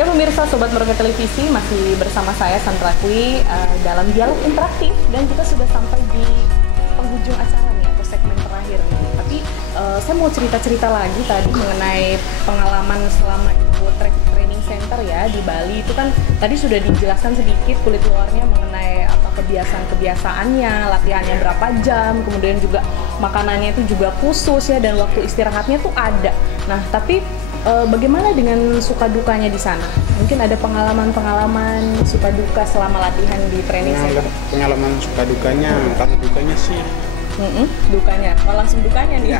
Ya pemirsa Sobat Merauke Televisi, masih bersama saya Sandra Kwi dalam dialog interaktif, dan kita sudah sampai di penghujung acara nih, atau segmen terakhir nih. Tapi saya mau cerita-cerita lagi tadi mengenai pengalaman selama ikut training center ya di Bali. Itu kan tadi sudah dijelaskan sedikit kulit luarnya mengenai apa kebiasaan-kebiasaannya, latihannya berapa jam, kemudian juga makanannya itu juga khusus ya, dan waktu istirahatnya tuh ada. Nah tapi bagaimana dengan suka dukanya di sana? Mungkin ada pengalaman-pengalaman suka duka selama latihan di training center? Pengalaman suka dukanya, kalau dukanya sih dukanya, langsung dukanya nih.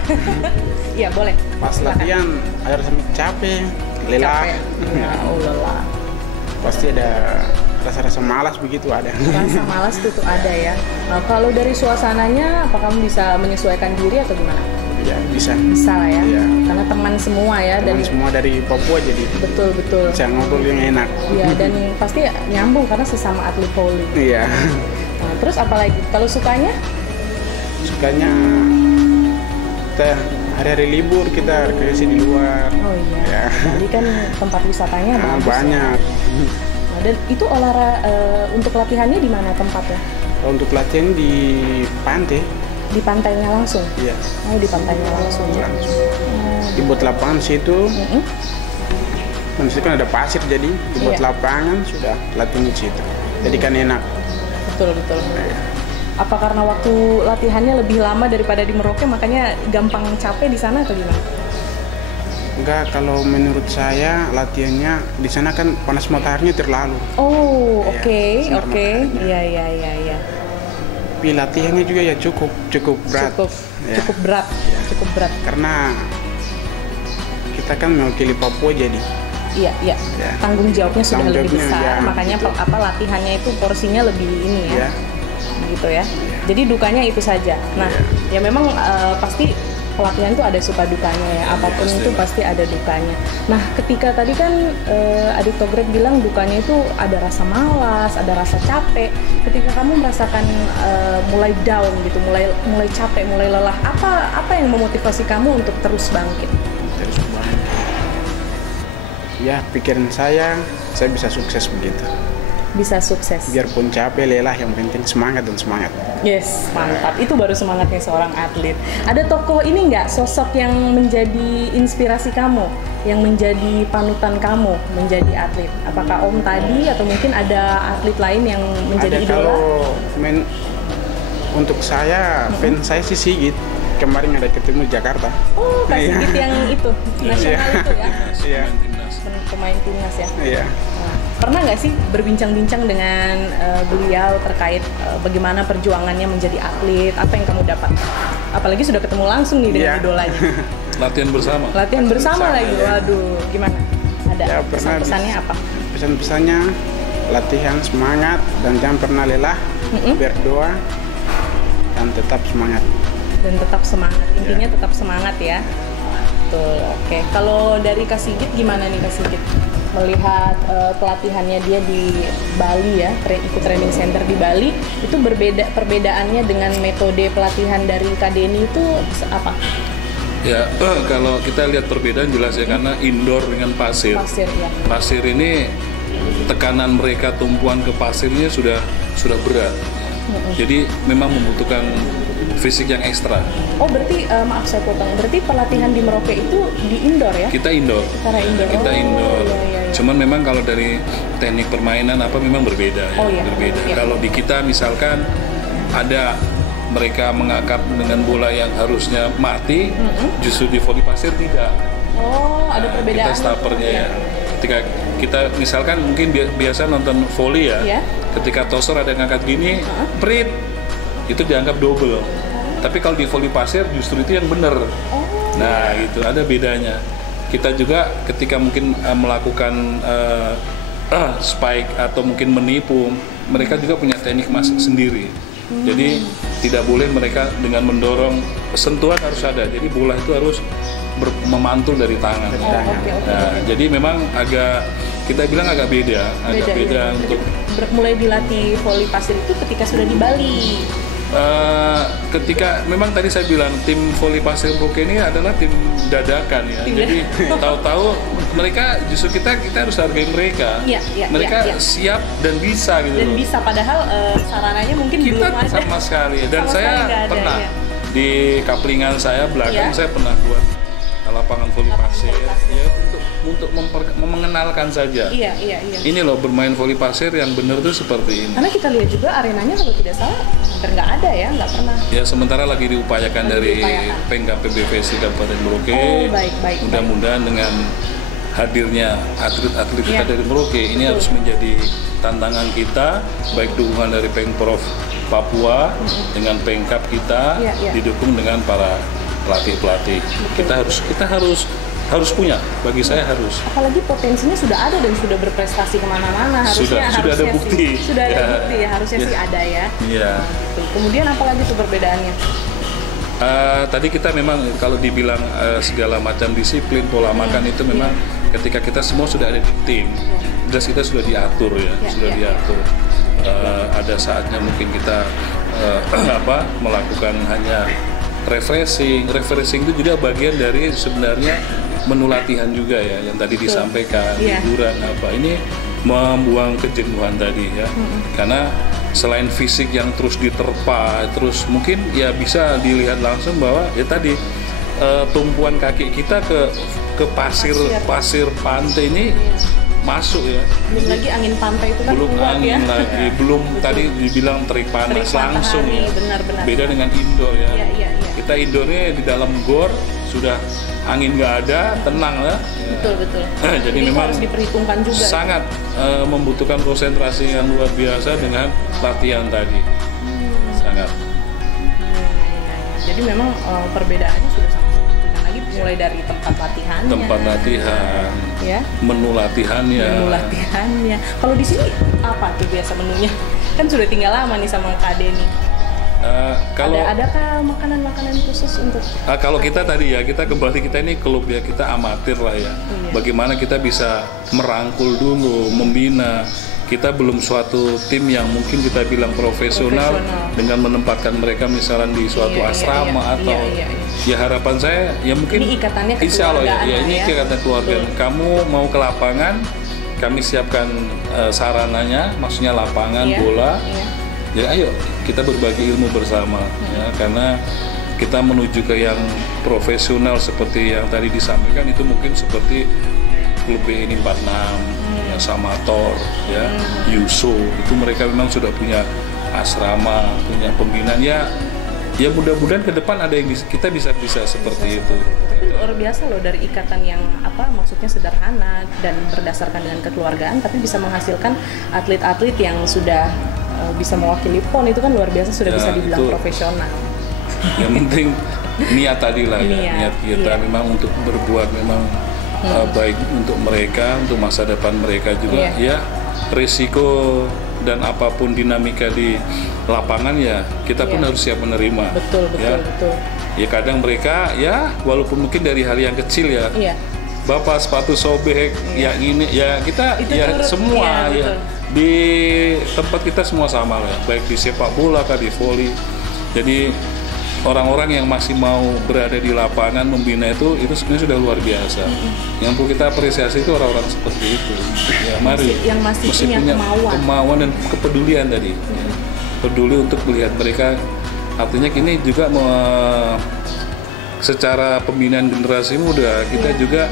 Iya boleh. Pas latihan ada rasa capek, lelah. Ya, lelah. Pasti ada rasa-rasa malas begitu ada. Rasa malas tuh ada ya. Nah, kalau dari suasananya, apa kamu bisa menyesuaikan diri atau gimana? Ya bisa. Bisa lah ya. Ya. Karena teman semua ya. Teman semua dari Papua, jadi betul. bisa ngobrol yang enak. Iya, dan pasti nyambung karena sesama atlet voli. Iya. Nah, terus apa lagi? Kalau sukanya? Sukanya kita hari-hari libur kita kreasi di luar. Oh iya. Ya. Jadi kan tempat wisatanya banyak. Nah, dan itu untuk latihannya di mana tempatnya? Untuk latihan di pantai. Di pantainya langsung? Iya. Oh, di pantainya langsung. Dibuat lapangan situ. Maksudnya kan ada pasir, jadi dibuat lapangan, sudah latihan di situ. Jadi kan enak. Betul. Apa karena waktu latihannya lebih lama daripada di Merauke, makanya gampang capek di sana atau gimana? Enggak, kalau menurut saya latihannya di sana kan panas mataharinya terlalu. Oh, oke. Iya. Tapi latihannya juga ya cukup berat. Cukup berat. Cukup berat. Karena kita kan mewakili Papua, jadi Iya. Tanggung jawabnya sudah lebih besar, makanya gitu. Latihannya itu porsinya lebih ini ya. Gitu ya. Jadi dukanya itu saja. Nah, ya memang pasti pelatihan itu ada suka dukanya ya, apapun itu pasti ada dukanya. Nah, ketika tadi kan Adik Togrek bilang dukanya itu ada rasa malas, ada rasa capek. Ketika kamu merasakan mulai down gitu, mulai capek, mulai lelah, apa yang memotivasi kamu untuk terus bangkit? Ya, pikiran saya bisa sukses begitu. Bisa sukses. Biarpun capek, lelah, yang penting semangat. Yes, mantap. Itu baru semangatnya seorang atlet. Ada tokoh ini nggak, sosok yang menjadi inspirasi kamu, yang menjadi panutan kamu menjadi atlet? Apakah Om tadi atau mungkin ada atlet lain yang menjadi idola? Kalau untuk saya, fans saya sih Sigit. Kemarin ada ketemu Jakarta. Oh, Kak Sigit yang itu, nasional itu ya? Iya. Pemain timnas ya? Iya. Pernah nggak sih berbincang-bincang dengan beliau terkait bagaimana perjuangannya menjadi atlet? Apa yang kamu dapat? Apalagi sudah ketemu langsung nih dengan idolanya. Latihan bersama lagi. Ya. Waduh, gimana? Ada pesan-pesannya apa? Pesan-pesannya latihan semangat dan jangan pernah lelah, berdoa dan tetap semangat. Intinya tetap semangat ya. Betul, oke. Kalau dari Kak Sigit gimana nih Kak Sigit? Melihat pelatihannya dia di Bali ya, ikut training center di Bali, itu perbedaannya dengan metode pelatihan dari Kak Denny itu apa? Ya, kalau kita lihat perbedaan jelas ya, karena indoor dengan pasir. Pasir ini tekanan mereka, tumpuan ke pasirnya sudah berat. Jadi memang membutuhkan fisik yang ekstra. Oh, berarti maaf saya potong. Berarti pelatihan di Merauke itu di indoor ya? Kita indoor. Kita indoor. Iya. Cuman memang kalau dari teknik permainan memang berbeda. Berbeda. Iya. Kalau di kita misalkan ada mereka mengangkat dengan bola yang harusnya mati, justru di voli pasir tidak. Oh, ada perbedaan. Kita stoppernya ya. Ketika kita misalkan mungkin biasa nonton voli ya. Ketika tosor ada yang ngangkat gini, prit, itu dianggap double. Tapi kalau di voli pasir justru itu yang benar. Nah, itu ada bedanya. Kita juga ketika mungkin melakukan spike atau mungkin menipu, mereka juga punya teknik sendiri. Jadi tidak boleh mereka dengan mendorong, sentuhan harus ada. Jadi bola itu harus memantul dari tangan. Nah, jadi memang kita bilang agak beda untuk mulai dilatih voli pasir itu ketika sudah di Bali. Ketika memang tadi saya bilang tim voli pasir Merauke ini adalah tim dadakan ya. Jadi tahu-tahu mereka justru kita harus hargai mereka. Mereka siap dan bisa gitu. Dan bisa, padahal sarananya mungkin kita belum ada sama sekali. Dan saya pernah di kaplingan saya belakang saya pernah buat lapangan voli pasir ya untuk mengenalkan saja. Ini loh bermain voli pasir yang benar tuh seperti ini. Karena kita lihat juga arenanya kalau tidak salah hampir nggak ada ya, nggak pernah. Ya sementara lagi diupayakan dari Pengda PBVSI Kabupaten Merauke. Baik. Mudah-mudahan dengan hadirnya atlet-atlet kita dari Merauke ini harus menjadi tantangan kita, baik dukungan dari Pengprov Papua dengan Pengkap kita didukung dengan para pelatih. Kita harus punya, bagi saya harus. Apalagi potensinya sudah ada dan sudah berprestasi kemana-mana, harusnya sudah ada bukti. Sudah ada bukti ya, harusnya sih ada ya. Iya. Kemudian apalagi tuh perbedaannya? Tadi kita memang kalau dibilang segala macam disiplin pola makan itu memang ketika kita semua sudah ada di tim, kita sudah diatur sudah diatur. Ada saatnya mungkin kita melakukan hanya refreshing itu juga bagian dari sebenarnya menu latihan juga ya yang tadi disampaikan, hiburan ini membuang kejenuhan tadi ya. Karena selain fisik yang terus diterpa, terus mungkin ya bisa dilihat langsung bahwa ya tadi tumpuan kaki kita ke pasir pantai ini masuk ya. Belum lagi angin pantai itu kan belum kuat angin ya. lagi, belum tadi dibilang terik panas langsung ya. Benar. Beda dengan indoor ya. Iya. Kita indoornya di dalam gor sudah angin nggak ada, tenang lah. Betul. Jadi memang harus diperhitungkan juga. Sangat membutuhkan konsentrasi yang luar biasa dengan latihan tadi. Sangat. Jadi memang perbedaannya sudah sangat signifikan lagi, mulai dari tempat latihan, menu latihannya. Kalau di sini apa tuh biasa menunya? Kan sudah tinggal lama nih sama Kak Denny. Adakah makanan-makanan khusus untuk? Kalau kita tadi ya, kita ini klub ya, kita amatir lah ya. Bagaimana kita bisa merangkul dulu, membina. Kita belum suatu tim yang mungkin kita bilang profesional dengan menempatkan mereka misalnya di suatu asrama atau ya harapan saya ya mungkin ini ikatannya insya Allah ini ikatan keluarga. Kamu mau ke lapangan, kami siapkan sarananya, maksudnya lapangan bola. Ya ayo kita berbagi ilmu bersama ya, karena kita menuju ke yang profesional seperti yang tadi disampaikan itu mungkin seperti klub BNI 46 ya, Samator ya, Yuso itu mereka memang sudah punya asrama, punya pembinaan ya mudah-mudahan ke depan ada yang kita bisa seperti itu. Tapi luar biasa loh, dari ikatan yang maksudnya sederhana dan berdasarkan dengan kekeluargaan tapi bisa menghasilkan atlet-atlet yang sudah bisa mewakili PON, itu kan luar biasa, sudah bisa dibilang profesional. Yang penting niat tadi lah niat kita memang untuk berbuat memang baik untuk mereka, untuk masa depan mereka juga ya. Risiko dan apapun dinamika di lapangan ya kita pun harus siap menerima. Betul. Ya kadang mereka ya walaupun mungkin dari hal yang kecil ya. Bapak sepatu sobek yang ini ya kita itu ya semua ya. Di tempat kita semua sama lah, baik di sepak bola kah di voli. Jadi orang-orang yang masih mau berada di lapangan membina itu sebenarnya sudah luar biasa. Yang perlu kita apresiasi itu orang-orang seperti itu. Ya mari yang masih punya kemauan dan kepedulian tadi. Peduli untuk melihat mereka. Artinya kini juga secara pembinaan generasi muda kita juga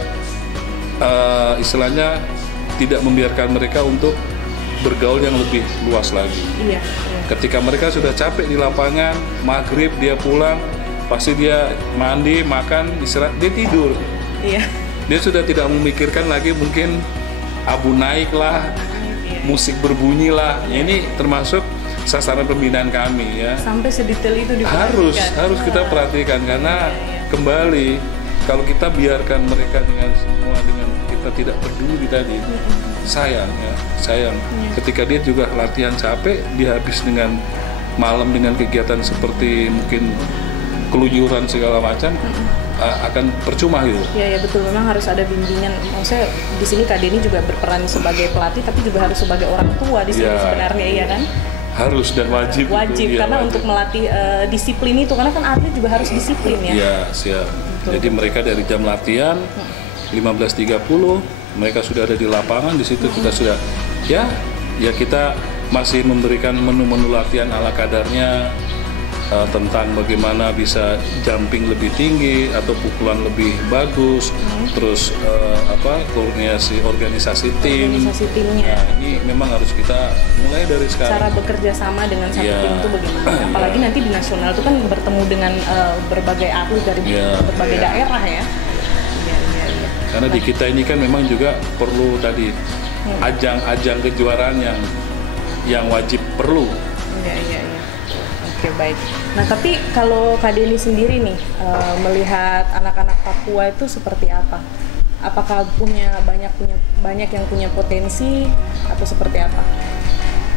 istilahnya tidak membiarkan mereka untuk bergaul yang lebih luas lagi. Ketika mereka sudah capek di lapangan, maghrib dia pulang, pasti dia mandi, makan, istirahat, dia tidur. Dia sudah tidak memikirkan lagi mungkin abu naik lah, musik berbunyi lah. Ini termasuk sasaran pembinaan kami ya. Sampai sedetail itu diperhatikan. Harus kita perhatikan karena kembali kalau kita biarkan mereka dengan semua dengan kita tidak peduli tadi. Sayang. Ketika dia juga latihan capek, dia habis dengan malam dengan kegiatan seperti mungkin keluyuran segala macam, akan percuma gitu. Iya betul, memang harus ada bimbingan. Maksudnya di sini Kak Denny juga berperan sebagai pelatih, tapi juga harus sebagai orang tua di sini sebenarnya, iya kan? Harus dan wajib. Karena untuk melatih disiplin itu, karena kan atlet juga harus disiplin ya. Iya siap. Betul. Jadi mereka dari jam latihan 15.30 mereka sudah ada di lapangan. Di situ kita sudah ya kita masih memberikan menu-menu latihan ala kadarnya, tentang bagaimana bisa jumping lebih tinggi atau pukulan lebih bagus, terus koordinasi organisasi timnya. Nah, ini memang harus kita mulai dari sekarang. Cara bekerja sama dengan satu tim itu bagaimana? Apalagi nanti di nasional itu kan bertemu dengan berbagai atlet dari berbagai daerah ya. Karena di kita ini kan memang juga perlu tadi ajang-ajang kejuaraan yang wajib perlu. Iya. Oke, baik. Nah, tapi kalau Kak Denny sendiri nih melihat anak-anak Papua itu seperti apa? Apakah banyak yang punya potensi atau seperti apa?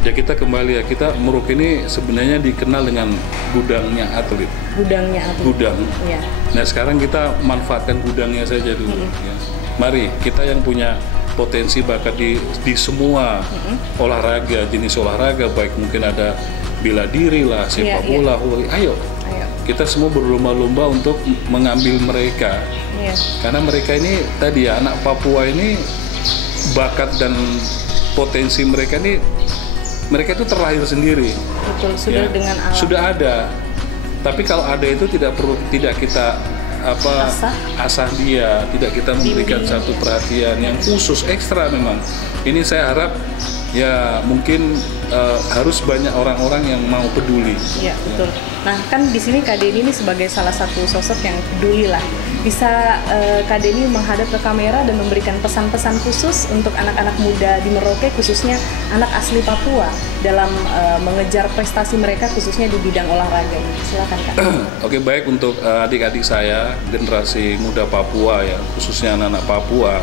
Ya kita kembali kita Merauke ini sebenarnya dikenal dengan gudangnya atlet. Gudangnya atlet. Gudang. Ya. Nah sekarang kita manfaatkan gudangnya saja dulu. Ya. Mari kita yang punya potensi bakat di semua olahraga, jenis olahraga, baik mungkin ada bela diri lah, sepak bola, voli. Ayo. Kita semua berlomba-lomba untuk mengambil mereka. Karena mereka ini tadi ya, anak Papua ini bakat dan potensi mereka itu terlahir sendiri. Betul, sudah dengan alam. Sudah ada. Tapi kalau ada itu tidak kita asah dia, tidak kita memberikan satu perhatian yang khusus ekstra memang. Ini saya harap ya mungkin harus banyak orang-orang yang mau peduli. Iya, betul. Nah, kan di sini Kak Denny ini sebagai salah satu sosok yang peduli lah. Bisa Kak Denny menghadap ke kamera dan memberikan pesan-pesan khusus untuk anak-anak muda di Merauke, khususnya anak asli Papua dalam mengejar prestasi mereka khususnya di bidang olahraga ini. Silakan Kak. Oke, baik untuk adik-adik saya, generasi muda Papua ya, khususnya anak-anak Papua.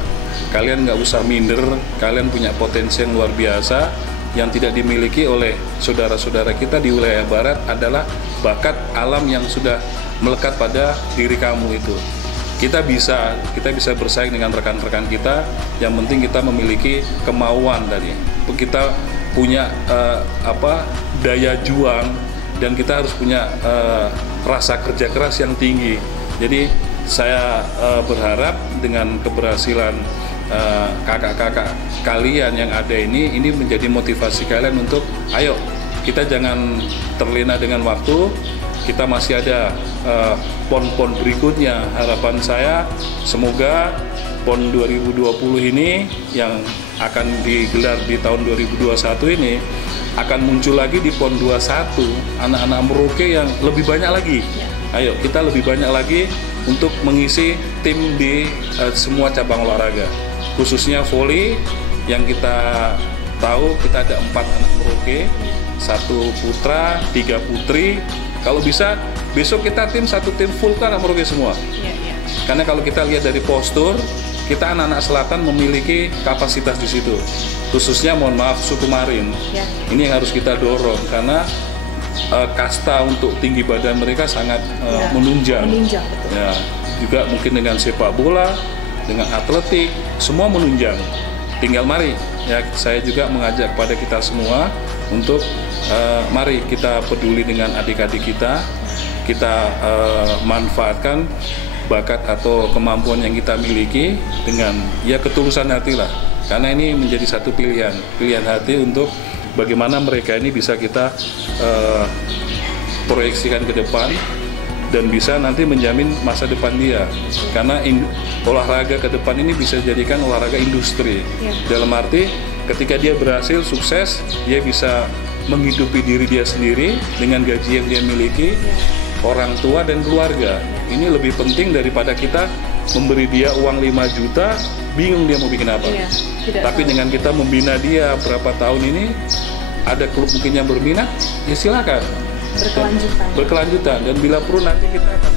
Kalian nggak usah minder, kalian punya potensi yang luar biasa. Yang tidak dimiliki oleh saudara-saudara kita di wilayah barat adalah bakat alam yang sudah melekat pada diri kamu itu. Kita bisa bersaing dengan rekan-rekan kita. Yang penting kita memiliki kemauan tadi. Kita punya daya juang dan kita harus punya rasa kerja keras yang tinggi. Jadi saya berharap dengan keberhasilan kakak-kakak kalian yang ada ini menjadi motivasi kalian untuk ayo kita jangan terlena dengan waktu, kita masih ada PON-PON berikutnya. Harapan saya semoga PON 2020 ini yang akan digelar di tahun 2021 ini akan muncul lagi di PON 21 anak-anak Merauke yang lebih banyak lagi. Ayo kita lebih banyak lagi untuk mengisi tim di semua cabang olahraga, khususnya voli yang kita tahu kita ada 4 anak Merauke, 1 putra, 3 putri. Kalau bisa besok kita satu tim full kan anak Merauke semua. Karena kalau kita lihat dari postur, kita anak-anak selatan memiliki kapasitas di situ. Khususnya mohon maaf suku Marin. Ini yang harus kita dorong karena kasta untuk tinggi badan mereka sangat menunjang. Ya, juga mungkin dengan sepak bola, dengan atletik, semua menunjang. Tinggal mari, ya saya juga mengajak pada kita semua untuk mari kita peduli dengan adik-adik kita manfaatkan bakat atau kemampuan yang kita miliki dengan ya ketulusan hati lah. Karena ini menjadi satu pilihan hati untuk bagaimana mereka ini bisa kita proyeksikan ke depan dan bisa nanti menjamin masa depan dia. Karena olahraga ke depan ini bisa dijadikan olahraga industri. Dalam arti ketika dia berhasil sukses, dia bisa menghidupi diri dia sendiri dengan gaji yang dia miliki, orang tua dan keluarga. Ini lebih penting daripada kita memberi dia uang 5 juta, bingung dia mau bikin apa. Tapi dengan kita membina dia berapa tahun ini, ada klub mungkin yang berminat, ya silakan. Berkelanjutan. Dan bila perlu nanti kita akan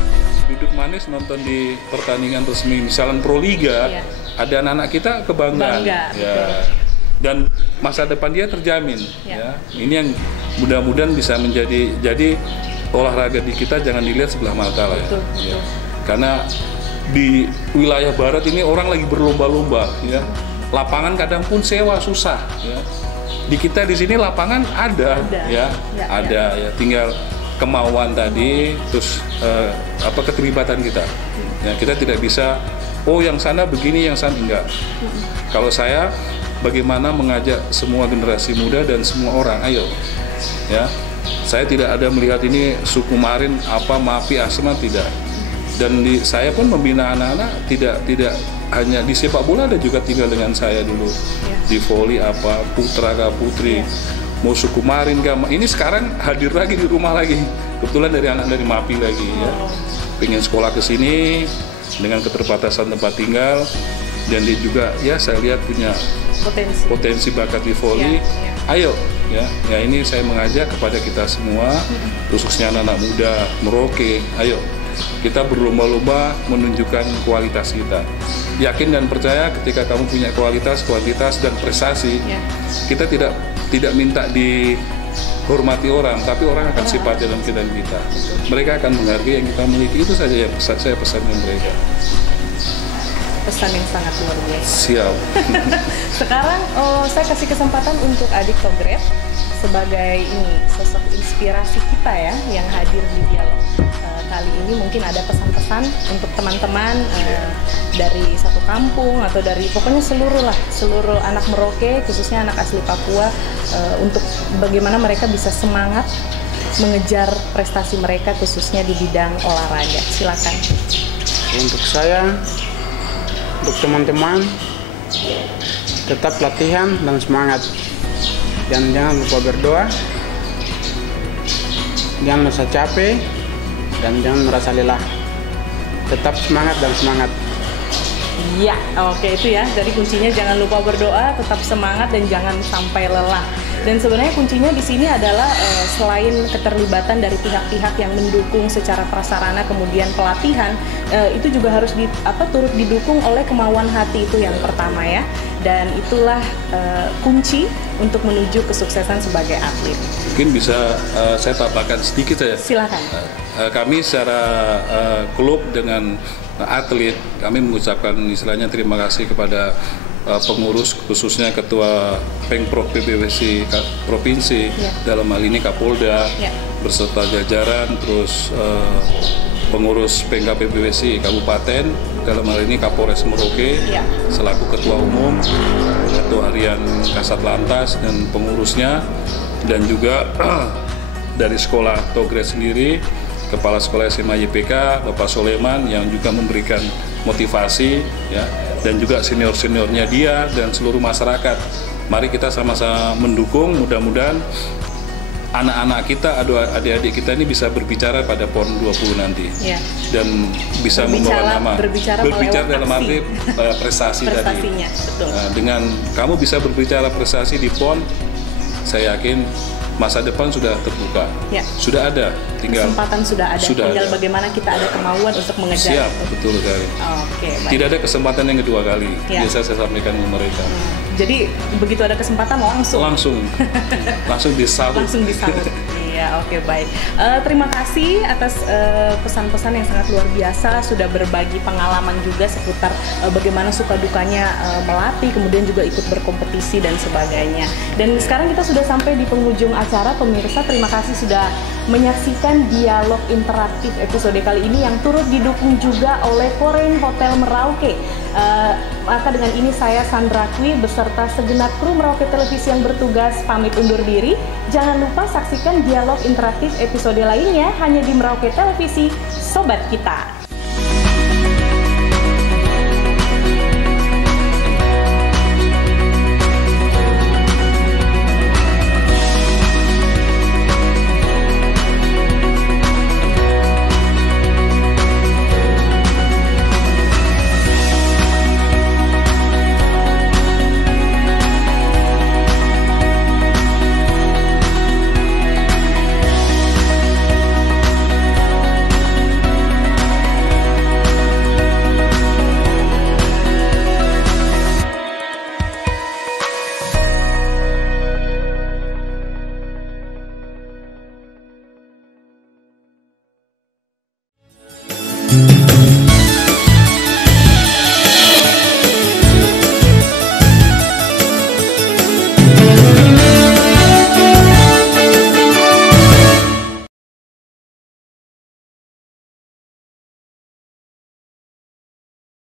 duduk manis nonton di pertandingan resmi, misalnya Pro Liga, ada anak-anak kita kebanggaan. Ya. Dan masa depan dia terjamin. Ya. Ini yang mudah-mudahan bisa jadi olahraga di kita jangan dilihat sebelah mata lah ya. Ya. Karena di wilayah barat ini orang lagi berlomba-lomba ya. Lapangan kadang pun sewa susah ya. Di kita di sini lapangan ada. Ya. Tinggal kemauan tadi terus keterlibatan kita. Ya, kita tidak bisa oh yang sana begini, yang sana enggak. Kalau saya bagaimana mengajak semua generasi muda dan semua orang, ayo ya. Saya tidak ada melihat ini suku Marin apa Mapi Asma, tidak. Dan saya pun membina anak-anak tidak hanya di sepak bola, ada juga tinggal dengan saya dulu di voli apa putra ke putri, mau suku Marin gak, ini sekarang hadir lagi di rumah lagi, kebetulan dari anak dari Mapi lagi ya, pengen sekolah ke sini dengan keterbatasan tempat tinggal, dan dia juga ya saya lihat punya potensi bakat di voli. Ayo ya ini saya mengajak kepada kita semua, khususnya anak-anak muda Merauke, ayo kita berlomba-lomba menunjukkan kualitas kita. Yakin dan percaya ketika kamu punya kualitas dan prestasi, kita tidak minta dihormati orang, tapi orang akan simpati dalam keadaan kita. Mereka akan menghargai yang kita miliki. Itu saja yang saya pesan ke mereka. Pesan yang sangat luar biasa. Siap. Sekarang saya kasih kesempatan untuk adik Togrep sebagai ini sosok inspirasi kita ya yang hadir di dialog kali ini. Mungkin ada pesan-pesan untuk teman-teman dari satu kampung atau dari pokoknya seluruh anak Merauke, khususnya anak asli Papua, untuk bagaimana mereka bisa semangat mengejar prestasi mereka khususnya di bidang olahraga. Silakan. Untuk saya, untuk teman-teman, tetap latihan dan semangat, dan jangan lupa berdoa, jangan merasa capek dan jangan merasa lelah, tetap semangat dan semangat. Ya, oke, itu ya. Jadi kuncinya jangan lupa berdoa, tetap semangat dan jangan sampai lelah. Dan sebenarnya kuncinya di sini adalah selain keterlibatan dari pihak-pihak yang mendukung secara prasarana kemudian pelatihan, itu juga harus turut didukung oleh kemauan hati, itu yang pertama ya. Dan itulah kunci untuk menuju kesuksesan sebagai atlet. Mungkin bisa saya tambahkan sedikit saja. Silakan. Kami secara klub dengan atlet, kami mengucapkan istilahnya terima kasih kepada pengurus, khususnya Ketua Pengprov PBWC Provinsi, dalam hal ini Kapolda berserta jajaran, terus pengurus Pengka PBWC Kabupaten, dalam hal ini Kapolres Merauke selaku Ketua Umum, Ketua Harian Kasat Lantas dan pengurusnya, dan juga dari sekolah Togrep sendiri, Kepala Sekolah SMA YPK Bapak Soleman yang juga memberikan motivasi ya, dan juga senior-seniornya dia dan seluruh masyarakat. Mari kita sama-sama mendukung, mudah-mudahan anak-anak kita, adik-adik kita ini bisa berbicara pada PON 20 nanti dan bisa membawa nama, berbicara dalam arti prestasi tadi. Betul. Dengan kamu bisa berbicara prestasi di PON, saya yakin masa depan sudah terbuka, sudah ada, tinggal kesempatan tinggal bagaimana kita ada kemauan untuk mengejar. Siap, betul sekali. Tidak ada kesempatan yang kedua kali. Biasa saya sampaikan ke mereka. Jadi begitu ada kesempatan langsung disambut. Iya, oke, baik. Terima kasih atas pesan-pesan yang sangat luar biasa, sudah berbagi pengalaman juga seputar bagaimana suka dukanya melatih, kemudian juga ikut berkompetisi dan sebagainya. Dan sekarang kita sudah sampai di penghujung acara, pemirsa. Terima kasih sudah menyaksikan dialog interaktif episode kali ini yang turut didukung juga oleh Korean Hotel Merauke. Maka dengan ini saya Sandra Kwi beserta segenap kru Merauke Televisi yang bertugas pamit undur diri. Jangan lupa saksikan dialog interaktif episode lainnya hanya di Merauke Televisi, Sobat Kita.